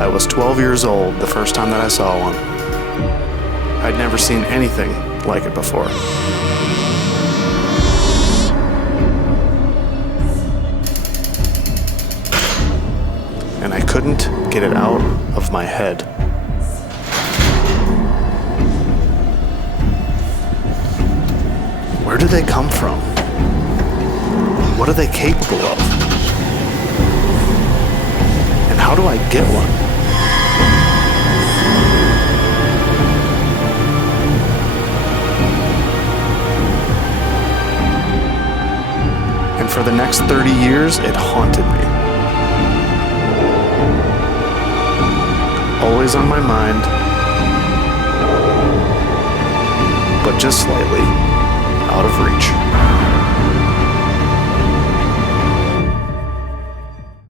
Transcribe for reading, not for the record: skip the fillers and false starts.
I was 12 years old the first time that I saw one. I'd never seen anything like it before. And I couldn't get it out of my head. Where do they come from? What are they capable of? And how do I get one? And for the next 30 years, it haunted me. Always on my mind, but just slightly out of reach.